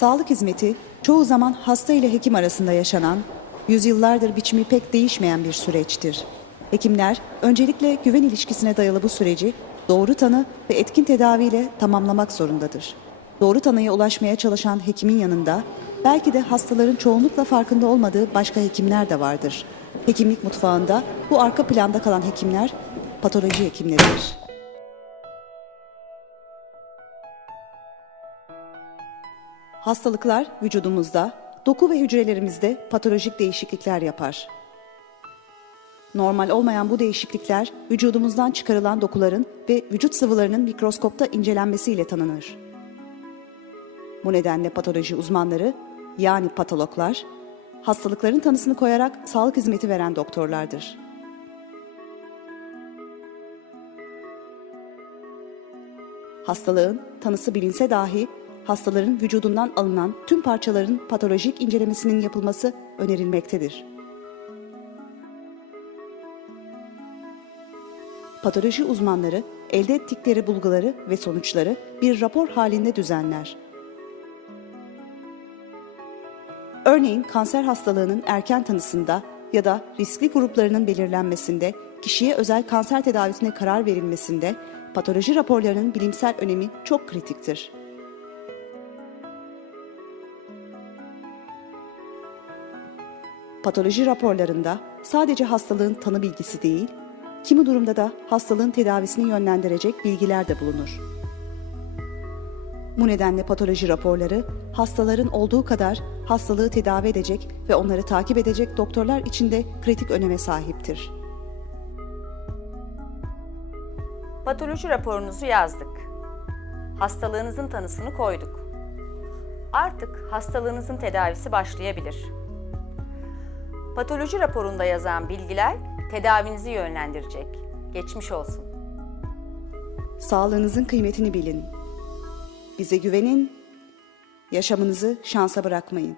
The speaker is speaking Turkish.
Sağlık hizmeti çoğu zaman hasta ile hekim arasında yaşanan, yüzyıllardır biçimi pek değişmeyen bir süreçtir. Hekimler öncelikle güven ilişkisine dayalı bu süreci doğru tanı ve etkin tedaviyle tamamlamak zorundadır. Doğru tanıya ulaşmaya çalışan hekimin yanında belki de hastaların çoğunlukla farkında olmadığı başka hekimler de vardır. Hekimlik mutfağında bu arka planda kalan hekimler patoloji hekimleridir. Hastalıklar vücudumuzda, doku ve hücrelerimizde patolojik değişiklikler yapar. Normal olmayan bu değişiklikler vücudumuzdan çıkarılan dokuların ve vücut sıvılarının mikroskopta incelenmesiyle tanınır. Bu nedenle patoloji uzmanları yani patologlar hastalıkların tanısını koyarak sağlık hizmeti veren doktorlardır. Hastalığın tanısı bilinse dahi hastaların vücudundan alınan tüm parçaların patolojik incelemesinin yapılması önerilmektedir. Patoloji uzmanları elde ettikleri bulguları ve sonuçları bir rapor halinde düzenler. Örneğin kanser hastalığının erken tanısında ya da riskli gruplarının belirlenmesinde, kişiye özel kanser tedavisine karar verilmesinde patoloji raporlarının bilimsel önemi çok kritiktir. Patoloji raporlarında sadece hastalığın tanı bilgisi değil, kimi durumda da hastalığın tedavisini yönlendirecek bilgiler de bulunur. Bu nedenle patoloji raporları hastaların olduğu kadar hastalığı tedavi edecek ve onları takip edecek doktorlar için de kritik öneme sahiptir. Patoloji raporunuzu yazdık. Hastalığınızın tanısını koyduk. Artık hastalığınızın tedavisi başlayabilir. Patoloji raporunda yazan bilgiler tedavinizi yönlendirecek. Geçmiş olsun. Sağlığınızın kıymetini bilin. Bize güvenin, yaşamınızı şansa bırakmayın.